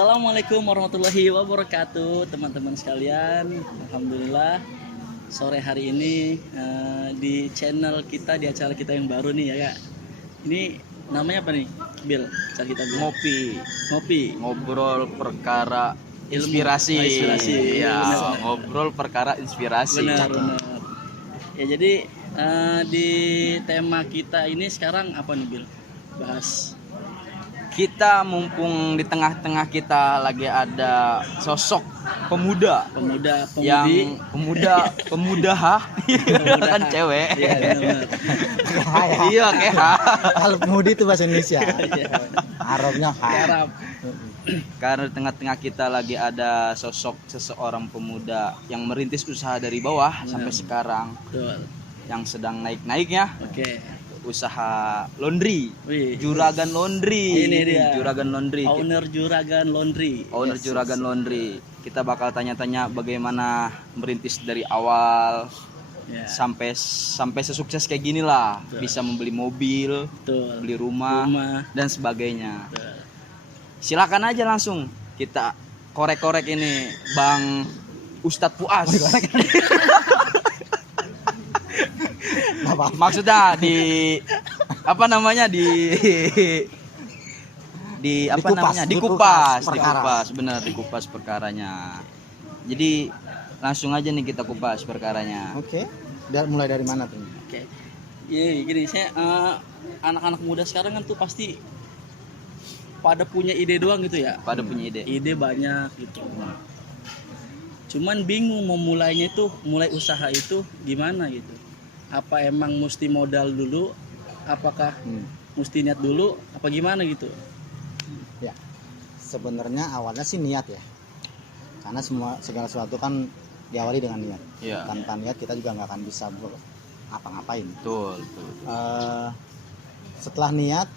Assalamualaikum warahmatullahi wabarakatuh, teman-teman sekalian. Alhamdulillah sore hari ini di channel kita, di acara kita yang baru nih ya Kak. Ini namanya apa nih, Bill? Acara kita ngopi, ngobrol perkara inspirasi. Ya, ngobrol perkara inspirasi. Benar. Ya jadi di tema kita ini sekarang apa nih, Bill? Bahas. Kita mumpung di tengah-tengah kita lagi ada sosok pemuda yang pemuda kan cewek. Iya, benar. Iya, kayak Kalau pemudi itu bahasa Indonesia. Arabnya Arab. Karena di tengah-tengah kita lagi ada sosok seseorang pemuda yang merintis usaha dari bawah sampai sekarang. Betul. Yang sedang naik-naiknya. Oke. Usaha laundry. Wih. Juragan Laundry. Ini dia. Juragan Laundry. Owner Juragan Laundry. Owner Yes. Juragan Laundry. Kita bakal tanya-tanya bagaimana merintis dari awal Ya. sampai sesukses kayak gini lah. Betul. Bisa membeli mobil, Betul. beli rumah dan sebagainya. Betul. Silakan aja langsung kita korek-korek ini Bang Ustadz Puas. Maksudnya di apa namanya dikupas perkaranya. Jadi langsung aja nih kita kupas perkaranya. Oke. Mulai dari mana tuh? Oke. Iya, gini saya anak-anak muda sekarang kan tuh pasti pada punya ide doang gitu ya. Pada punya ide. Ide banyak gitu. Cuman bingung mau mulainya itu, mulai usaha itu gimana gitu. Apa emang mesti modal dulu? Apakah mesti niat dulu? Apa gimana gitu? Ya. Sebenarnya awalnya sih niat ya. Karena segala sesuatu kan diawali dengan niat. Iya. Tanpa niat kita juga nggak akan bisa apa-ngapain. Betul. Setelah niat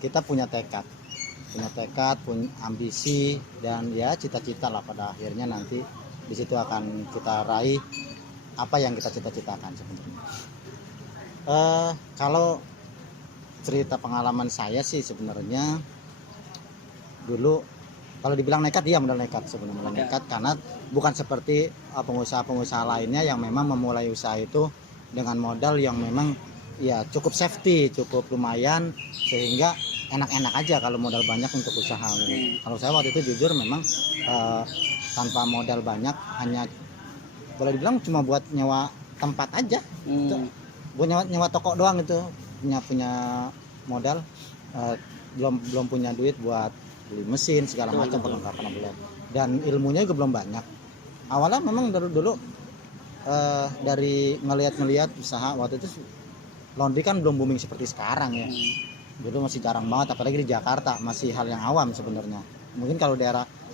kita punya tekad, punya ambisi dan ya cita-cita lah pada akhirnya nanti di situ akan kita raih apa yang kita cita-citakan sebenarnya. Kalau cerita pengalaman saya sih sebenarnya dulu kalau dibilang nekat, dia modal nekat sebenarnya. Nekat karena bukan seperti pengusaha-pengusaha lainnya yang memang memulai usaha itu dengan modal yang memang ya cukup safety, cukup lumayan sehingga enak-enak aja kalau modal banyak untuk usaha. Kalau saya waktu itu jujur memang tanpa modal banyak, hanya boleh dibilang cuma buat nyewa tempat aja, buat nyewa toko doang itu, punya modal, belum punya duit buat beli mesin segala macam perlengkapan belum, dan ilmunya juga belum banyak. Awalnya memang dulu dari ngelihat usaha waktu itu laundry kan belum booming seperti sekarang ya. Dulu masih jarang banget, apalagi di Jakarta masih hal yang awam sebenarnya. Mungkin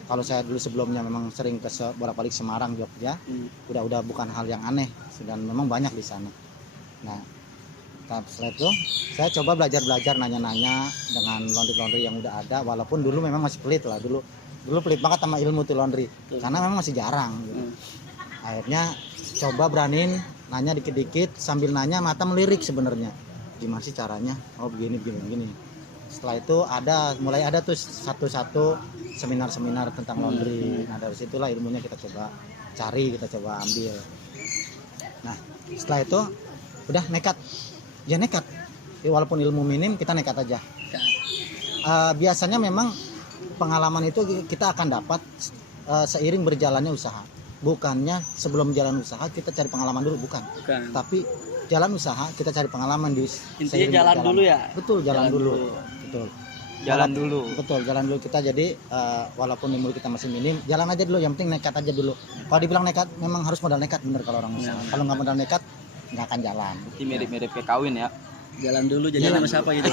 kalau saya dulu sebelumnya memang sering ke bolak-balik Semarang, Jogja, udah bukan hal yang aneh dan memang banyak di sana. Nah, setelah itu saya coba belajar nanya-nanya dengan laundry yang udah ada, walaupun dulu memang masih pelit lah, dulu pelit banget sama ilmu tuh laundry karena memang masih jarang gitu. Akhirnya coba beraniin nanya dikit-dikit, sambil nanya mata melirik sebenarnya gimana sih caranya, begini. Setelah itu mulai ada tuh satu-satu seminar tentang laundry. Nah dari situlah ilmunya kita coba cari, kita coba ambil. Nah setelah itu udah nekat. Walaupun ilmu minim kita nekat aja. Biasanya memang pengalaman itu kita akan dapat seiring berjalannya usaha. Bukannya sebelum jalan usaha kita cari pengalaman dulu, bukan. Tapi jalan usaha kita cari pengalaman di intinya jalan dulu ya. Betul, jalan dulu. Betul, jalan dulu kita. Jadi walaupun ilmu kita masih minim, jalan aja dulu, yang penting nekat aja dulu. Kalau dibilang nekat, memang harus modal nekat, bener kalau orang usaha. Kalau nggak modal nekat nggak akan jalan. Berarti mirip-mirip kayak kawin ya. Jalan dulu jadi sama siapa gitu.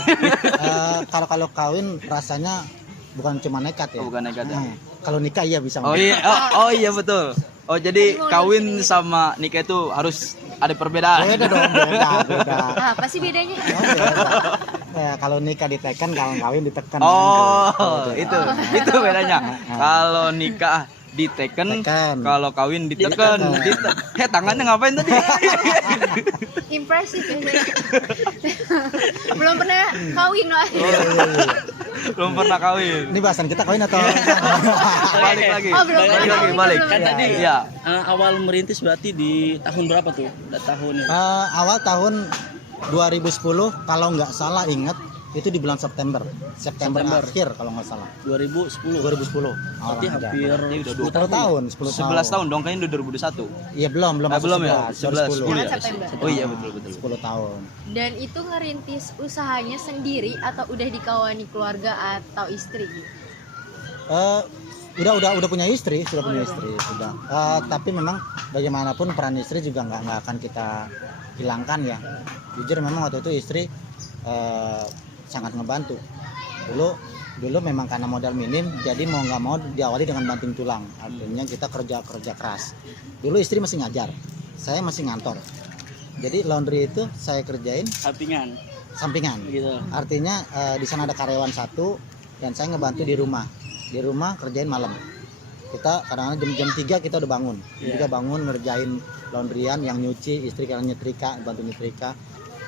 Kalau kawin rasanya bukan cuma nekat ya. Bukan nekat ya. Kalau nikah iya bisa. Iya betul. Oh jadi kawin sama nikah itu harus ada perbedaan. Beda dong, beda. Apa sih bedanya? Ya, kalau nikah diteken, kalau kawin ditekan. Itu bedanya. Kalau nikah diteken, kalau kawin diteken. Tangannya ngapain tadi? Impresif ya. Belum pernah kawin loh. Belum pernah kawin. Ini bahasan kita kawin atau Balik lagi. Oh, belum Balik pernah lagi, kawin, balik. belum Kan pernah. tadi Iya. awal merintis berarti di tahun berapa tuh? Tahun ini. Awal tahun 2010 kalau nggak salah ingat itu di bulan September September. akhir kalau nggak salah 2010. 2010 Berarti awal hampir ada. Ini udah 10 tahun 11 tahun dong, kayaknya udah 2021. iya belum Ah, masuk belum ya? 11, 11, 2010. ya? September. Oh iya betul betul. 10 tahun Dan itu ngerintis usahanya sendiri atau udah dikawani keluarga atau istri gitu? udah punya istri sudah punya istri sudah. Tapi memang bagaimanapun peran istri juga nggak akan kita hilangkan ya. Jujur memang waktu itu istri sangat ngebantu. Dulu memang karena modal minim, jadi mau nggak mau diawali dengan banting tulang. Artinya kita kerja keras. Dulu istri masih ngajar, saya masih ngantor. Jadi laundry itu saya kerjain sampingan. Gitu. Artinya di sana ada karyawan satu dan saya ngebantu di rumah. Di rumah kerjain malam. Kita kadang-kadang jam 3 kita udah bangun. Kita bangun ngerjain laundryan, yang nyuci, istri kadang nyetrika, bantu nyetrika.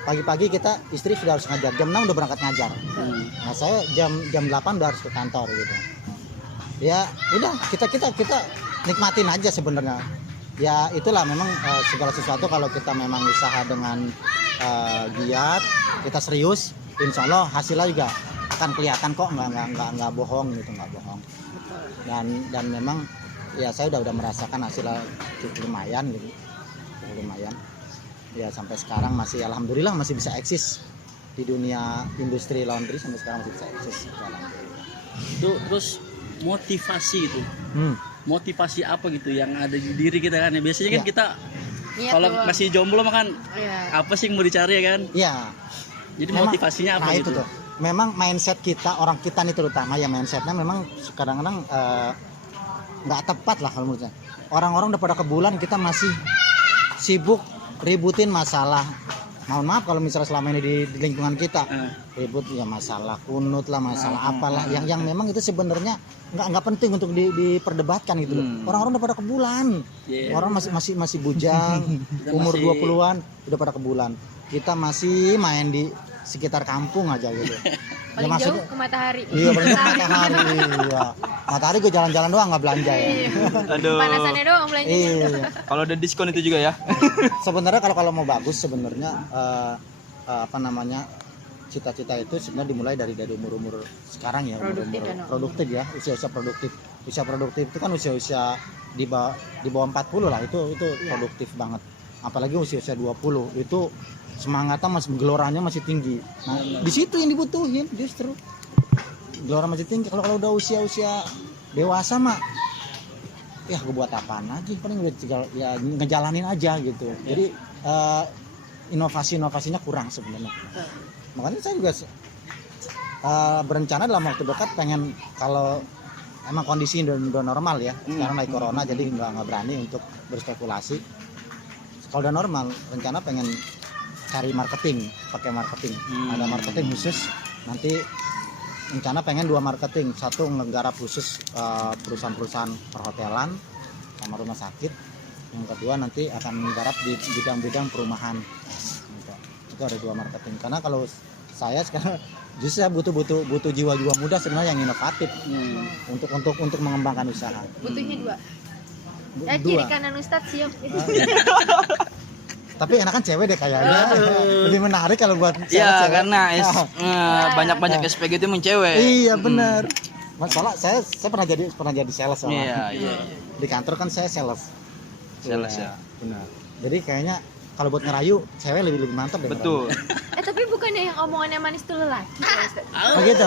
Pagi-pagi kita istri sudah harus ngajar, jam 6 udah berangkat ngajar. Nah, saya jam 8 udah harus ke kantor gitu. Ya, udah kita nikmatin aja sebenarnya. Ya, itulah memang segala sesuatu kalau kita memang usaha dengan giat, kita serius, insya Allah hasilnya juga akan kelihatan kok, nggak bohong gitu, nggak bohong. Dan memang ya saya udah merasakan hasilnya cukup lumayan gitu, cukup lumayan. Ya sampai sekarang masih alhamdulillah masih bisa eksis di dunia industri laundry, sampai sekarang masih bisa eksis. Itu terus motivasi itu. Motivasi apa gitu yang ada di diri kita kan ya. Biasanya kan Iya. kita Niat kalau doang. masih jomblo mah kan Iya. apa sih yang mau dicari ya kan? Iya. Jadi Memang- motivasinya apa nah gitu? itu tuh memang mindset kita, orang kita nih terutama ya, mindsetnya memang kadang-kadang nggak tepat lah kalau menurut saya. Orang-orang udah pada ke bulan, kita masih sibuk ributin masalah. Mohon maaf kalau misalnya selama ini di lingkungan kita ribut ya, masalah kunut lah, masalah apalah yang memang itu sebenarnya nggak penting untuk diperdebatkan gitu loh. Orang-orang udah pada ke bulan. Iya. Orang masih bujang, umur masih- 20-an udah pada ke bulan. Kita masih main di sekitar kampung aja gitu. Paling jauh ke matahari. Iya, paling jauh matahari. Iya. Matahari gue jalan-jalan doang, nggak belanja ya. Aduh. Panasannya doang belanjanya. Iya. Kalau ada diskon itu juga ya. Sebenarnya kalau mau bagus sebenarnya apa namanya, cita-cita itu sebenarnya dimulai dari umur sekarang ya, Produktif umur kan, Om? produktif ya, usia produktif. Usia produktif itu kan usia di bawah 40 lah, itu produktif banget. Apalagi usia 20 itu semangatnya masih, geloranya masih tinggi. Nah, di situ yang dibutuhin justru. Gelora masih tinggi. Kalau udah usia dewasa mah ya gue buat apaan lagi, paling udah tinggal ya ngejalanin aja gitu. Jadi inovasinya kurang sebenarnya. Makanya saya juga berencana dalam waktu dekat pengen, kalau emang kondisi udah normal ya, sekarang lagi corona jadi nggak berani untuk berspekulasi. Kalau udah normal, rencana pengen cari pakai marketing. Ada marketing khusus, nanti rencana pengen 2 marketing, satu ngegarap khusus perusahaan-perusahaan perhotelan sama rumah sakit, yang kedua nanti akan menggarap di bidang-bidang perumahan gitu. Itu ada 2 marketing, karena kalau saya sekarang justru saya butuh jiwa-jiwa muda sebenarnya yang inovatif untuk mengembangkan usaha. Butuhnya 2. Dua. Kiri kanan Ustadz siap. Tapi enakan cewek deh kayaknya. Lebih menarik kalau buat Iya, cewek. karena banyak SPG itu mencewek. Iya benar. Masalah saya pernah jadi sales soalnya. Iya. Di kantor kan saya sales. Sales Iya, ya. benar. Jadi kayaknya kalau buat ngerayu cewek lebih mantap deh. Betul. Tapi bukannya yang omongannya manis tuh lelaki ya, Ustadz? Oh gitu.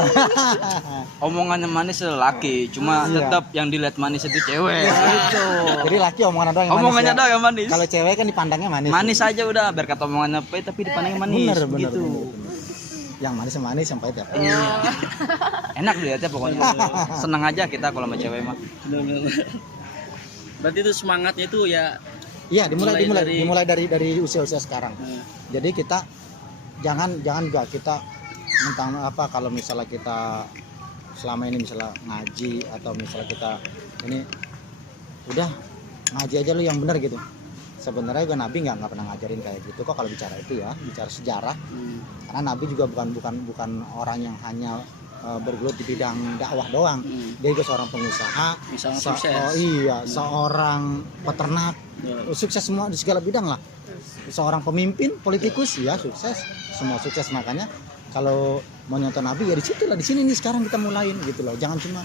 Omongannya manis laki, cuma Iya. tetap yang dilihat manis itu cewek. Gitu. Jadi laki omongan doang yang manis. Omongannya ya. doang yang manis. Kalau cewek kan dipandangnya manis. Manis aja udah, biar kata omongannya pahit tapi dipandangnya manis. Bener. Gitu. Yang manis yang manis, yang pahit ya. Enak dilihatnya pokoknya. Senang aja kita kalau sama cewek mah. Benar-benar. Berarti itu semangatnya itu ya. Iya, Mulai dimulai dari usia-usia sekarang. eh, Jadi kita jangan juga kita mentang apa, kalau misalnya kita selama ini misalnya ngaji atau misalnya kita ini udah ngaji aja lu yang benar gitu. Sebenarnya juga Nabi nggak pernah ngajarin kayak gitu kok, kalau bicara itu ya, bicara sejarah. Karena Nabi juga bukan orang yang hanya bergelut di bidang dakwah doang. Dia juga seorang pengusaha, Misalnya sukses. seorang peternak, sukses semua di segala bidang lah. Seorang pemimpin, politikus, ya sukses, semua sukses. Makanya kalau mau nyontoh Nabi ya di situ lah, di sini nih sekarang kita mulain gitu loh. Jangan cuma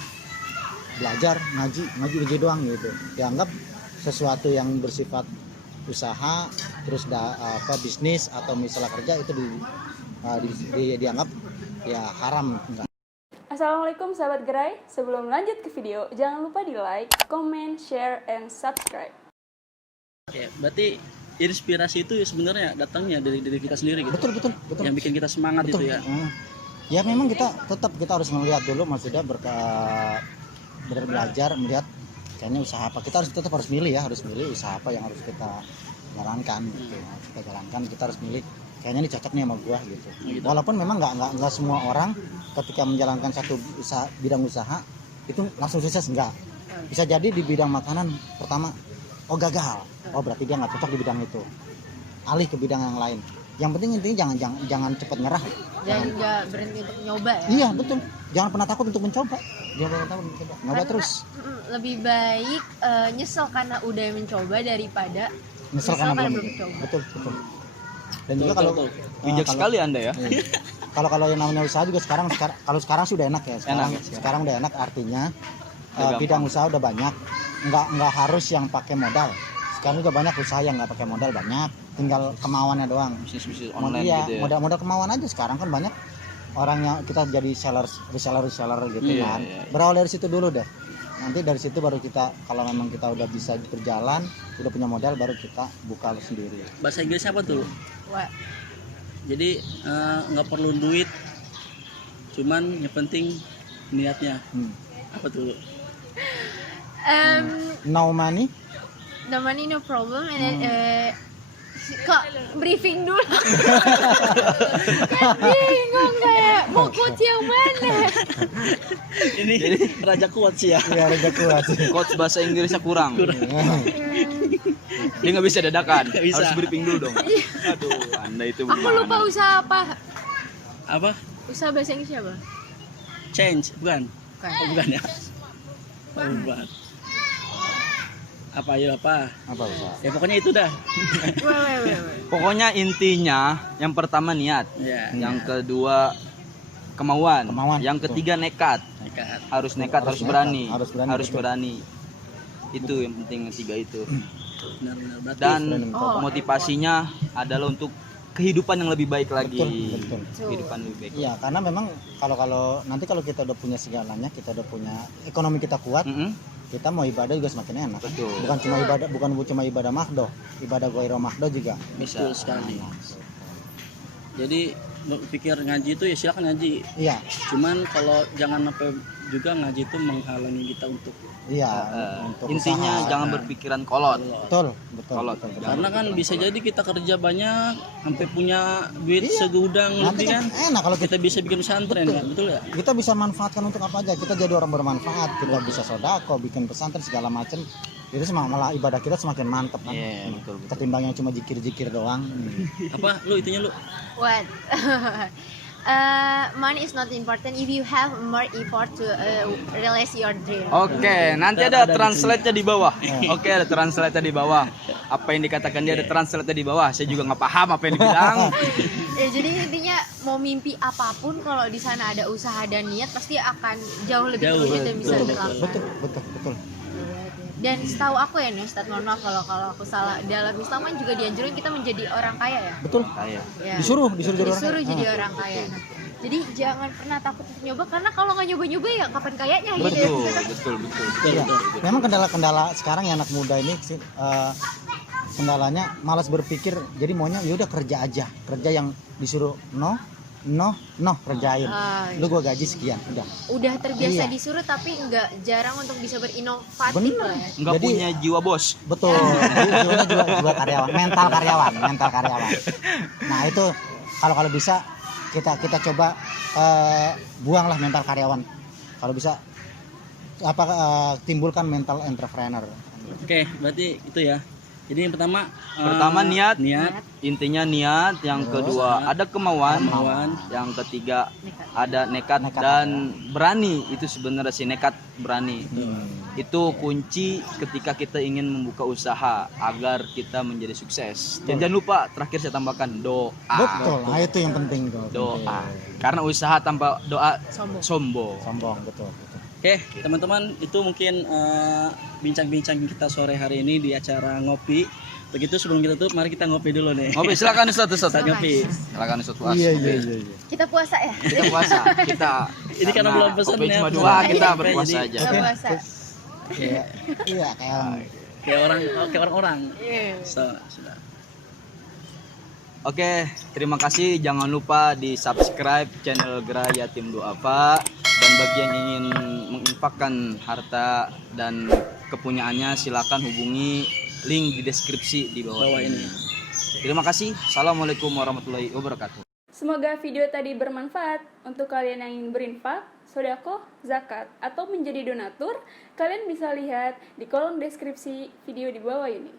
belajar ngaji doang gitu. Dianggap sesuatu yang bersifat usaha, terus bisnis atau misalnya kerja itu dianggap ya haram. Enggak. Assalamualaikum sahabat gerai, sebelum lanjut ke video, jangan lupa di like, comment, share, and subscribe. Oke, berarti inspirasi itu ya sebenarnya datangnya dari diri kita sendiri gitu. Betul. Yang bikin kita semangat Betul. itu ya. Ya memang kita harus melihat dulu, maksudnya belajar melihat kayaknya usaha apa. Kita tetap harus milih usaha apa yang harus kita jalankan gitu. Kita harus milih kayaknya ini cocok nih sama gua gitu. Walaupun memang nggak semua orang ketika menjalankan satu bidang usaha itu langsung sukses, enggak. Bisa jadi di bidang makanan pertama gagal. Berarti dia nggak cocok di bidang itu. Alih ke bidang yang lain. Yang penting intinya jangan cepat nyerah. Dan nggak berhenti untuk nyoba ya. Iya, betul. Jangan pernah takut untuk mencoba. Nyoba terus. Lebih baik nyesel karena udah mencoba daripada Nyesel karena belum mencoba. Betul. Dan juga kalau Bijak sekali Anda ya. kalau yang namanya usaha juga sekarang sih udah enak ya. Sekarang udah enak, artinya bidang usaha udah banyak. Nggak harus yang pakai modal. Sekarang juga banyak usaha yang nggak pakai modal, banyak, tinggal kemauannya doang. Bisnis online gitu ya. Modal kemauan aja. Sekarang kan banyak orang yang kita jadi reseller gitu kan. Iya. Berawal dari situ dulu deh. Nanti dari situ baru kita, kalau memang kita udah bisa berjalan, udah punya modal, baru kita buka sendiri. Bahasa Inggrisnya apa tuh? Wah, Jadi nggak perlu duit, cuman yang penting niatnya. Apa tuh? No money, no money no problem, and then, kok briefing dulu. Kan bingung kayak mau quotes yang mana. Ini raja kuat sih ya. ya udah kuat. Coach bahasa Inggrisnya kurang. Dia nggak bisa dadakan. Nggak bisa. Harus briefing dulu dong. Aduh, Anda itu Aku lupa usaha apa. Apa? Usaha bahasa Inggris apa? Change, bukan? Bukan. Oh, bukan ya? Oh, bukan. Apa Apa usaha? ya pokoknya itu dah. Wait. Pokoknya intinya yang pertama niat, Ya, yang kedua kemauan, yang betul. ketiga nekat. nekat. Harus nekat, harus berani. Harus betul. berani. Itu yang penting tiga itu. Benar-benar. Berarti Dan Oh. motivasinya adalah untuk kehidupan yang lebih baik lagi. Betul. Kehidupan lebih baik. Iya, karena memang kalau nanti kalau kita udah punya segalanya, kita udah punya ekonomi kita kuat, kita mau ibadah juga semakin enak. Betul. Bukan cuma ibadah mahdoh, ibadah ghairah mahdoh juga. betul sekali. Jadi berpikir ngaji itu ya silakan ngaji. Iya, Cuman kalau jangan sampai juga ngaji itu menghalangi kita untuk untuk Intinya usaha. jangan berpikiran kolot. Betul. Kolot. karena kan bisa jadi kita kerja banyak sampai punya duit segudang Nanti lebih kan. enak kalau kita Kita bisa bikin pesantren kan, betul ya? kita bisa manfaatkan untuk apa aja. Kita jadi orang bermanfaat, kita bisa sodako, bikin pesantren segala macam. Itu malah ibadah kita semakin mantep kan. Iya, betul. Ketimbang yang cuma jikir-jikir doang. Apa lu itunya lu? What? Money is not important if you have more effort to realize your dream. Oke, nanti ada translate-nya di bawah. Oke, ada translate-nya di bawah. Apa yang dikatakan dia ada translate-nya di bawah. Saya juga nggak paham apa yang dibilang. Jadi intinya mau mimpi apapun kalau di sana ada usaha dan niat pasti akan jauh lebih Jauh, terwujud dan bisa betul, terlaksana. Betul. Dan setahu aku ya nih, Ustadz, mohon maaf kalau aku salah. Dalam Islam kan juga dianjurkan kita menjadi orang kaya ya. Betul. Kayak Ya. Disuruh jadi orang. Jadi orang kaya. Nah, jadi jangan pernah takut untuk nyoba karena kalau nggak nyoba-nyoba ya kapan kayanya gitu. betul. Iya. Memang kendala-kendala sekarang yang anak muda ini kendalanya malas berpikir, jadi maunya ya udah kerja aja, kerja yang disuruh kerjain. Lu gua gaji sekian, udah. Udah terbiasa Iya. disuruh tapi nggak jarang untuk bisa berinovatif Bener. lah ya. nggak Jadi- punya jiwa bos. Betul. Jiwanya jiwa karyawan, mental karyawan. Nah itu kalau bisa kita coba buanglah mental karyawan. Kalau bisa timbulkan mental entrepreneur. Oke, berarti itu ya. Jadi yang pertama niat. niat, Intinya niat, yang kedua ada kemauan, kemauan. yang ketiga Nekat. ada nekat, Nekat dan berani. Itu sebenarnya sih nekat, berani. Hmm. Itu kunci ketika kita ingin membuka usaha agar kita menjadi sukses. Dan jangan lupa terakhir saya tambahkan doa. Betul, nah itu yang penting tuh. Doa. Karena usaha tanpa doa sombong. Sombong, betul, betul. Oke, teman-teman, itu mungkin bincang-bincang kita sore hari ini di acara ngopi. Begitu sebelum kita tutup, mari kita ngopi dulu nih. Ngopi, silakan Ustaz. Ngopi. Silakan Ustaz Puas. Iya. Kita puasa ya? Kita puasa. Ini karena belum pesan kopi ya, cuma pesan 2, kopi, kita jadi- berpuasa aja. Kita puasa. Iya, iya kayak Kayak orang-orang. Iya. Sudah. Oke, terima kasih. Jangan lupa di subscribe channel Gerai Yatim Duafa. Dan bagi yang ingin menginfakkan harta dan kepunyaannya, silakan hubungi link di deskripsi di bawah ini. Terima kasih. Assalamualaikum warahmatullahi wabarakatuh. Semoga video tadi bermanfaat untuk kalian yang ingin berinfak, sedekah, zakat, atau menjadi donatur. Kalian bisa lihat di kolom deskripsi video di bawah ini.